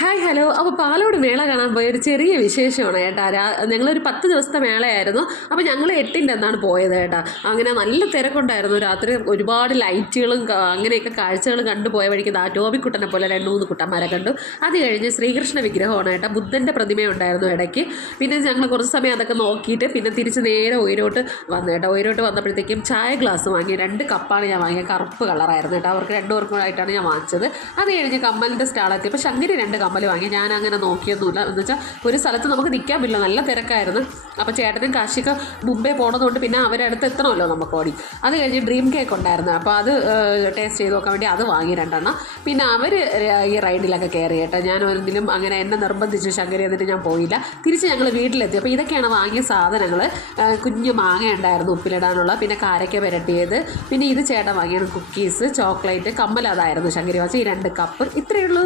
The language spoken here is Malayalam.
ഹായ് ഹലോ അപ്പോൾ പാലോട് മേള കാണാൻ പോയ ഒരു ചെറിയ വിശേഷമാണ് കേട്ടാ രാ ഞങ്ങളൊരു പത്ത് ദിവസത്തെ മേളയായിരുന്നു. അപ്പോൾ ഞങ്ങൾ എട്ടിന്റെ അന്നാണ് പോയത് കേട്ടാ അങ്ങനെ നല്ല തിരക്കുണ്ടായിരുന്നു. രാത്രി ഒരുപാട് ലൈറ്റുകളും അങ്ങനെയൊക്കെ കാഴ്ചകളും കണ്ടു പോയ വഴിക്ക് ആ ടോബിക്കുട്ടനെ പോലെ രണ്ട് മൂന്ന് കുട്ടന്മാരെ കണ്ടു. അത് കഴിഞ്ഞ് ശ്രീകൃഷ്ണ വിഗ്രഹമാണ് കേട്ടോ ബുദ്ധന്റെ പ്രതിമയുണ്ടായിരുന്നു ഇടയ്ക്ക്. പിന്നെ ഞങ്ങൾ കുറച്ച് സമയം അതൊക്കെ നോക്കിയിട്ട് പിന്നെ തിരിച്ച് നേരെ ഉയരോട്ട് വന്നു കേട്ടോ ഉയരോട്ട് വന്നപ്പോഴത്തേക്കും ചായ ഗ്ലാസ് വാങ്ങി. രണ്ട് കപ്പാണ് ഞാൻ വാങ്ങിയത്. കറുപ്പ് കളറായിരുന്നു കേട്ടോ അവർക്ക് രണ്ടുപേർക്കും ആയിട്ടാണ് ഞാൻ വാങ്ങിച്ചത്. അത് കഴിഞ്ഞ് കമ്മലിന്റെ സ്റ്റാളെത്തി. അപ്പോൾ ശങ്കരി രണ്ട് വാങ്ങി. ഞാൻ അങ്ങനെ നോക്കിയൊന്നുമില്ല. എന്ന് വെച്ചാൽ ഒരു സ്ഥലത്ത് നമുക്ക് നിൽക്കാൻ പറ്റില്ല. നല്ല തിരക്കായിരുന്നു. അപ്പോൾ ചേട്ടനും കാശിക്ക് മുമ്പേ പോണതുകൊണ്ട് പിന്നെ അവരെ അടുത്ത് എത്തണമല്ലോ നമുക്ക് ഓടി. അത് കഴിഞ്ഞ് ഡ്രീം കേക്ക് ഉണ്ടായിരുന്നു. അപ്പോൾ അത് ടേസ്റ്റ് ചെയ്ത് നോക്കാൻ വേണ്ടി അത് വാങ്ങി രണ്ടെണ്ണം. പിന്നെ അവർ ഈ റൈഡിലൊക്കെ കയറി കേട്ടോ. ഞാൻ ഒരിക്കലും അങ്ങനെ എന്നെ നിർബന്ധിച്ച് ശങ്കരി എന്നിട്ട് ഞാൻ പോയില്ല. തിരിച്ച് ഞങ്ങൾ വീട്ടിലെത്തി. അപ്പോൾ ഇതൊക്കെയാണ് വാങ്ങിയ സാധനങ്ങൾ കുഞ്ഞ് മാങ്ങ ഉണ്ടായിരുന്നു ഉപ്പിലിടാനുള്ള. പിന്നെ കാരയ്ക്ക പുരട്ടിയത്. പിന്നെ ഇത് ചേട്ടൻ വാങ്ങിയാണ് കുക്കീസ് ചോക്ലേറ്റ് കമ്മൽ അതായിരുന്നു ശങ്കരി വാച്ച ഈ രണ്ട് കപ്പ്. ഇത്രയേ ഉള്ളൂ.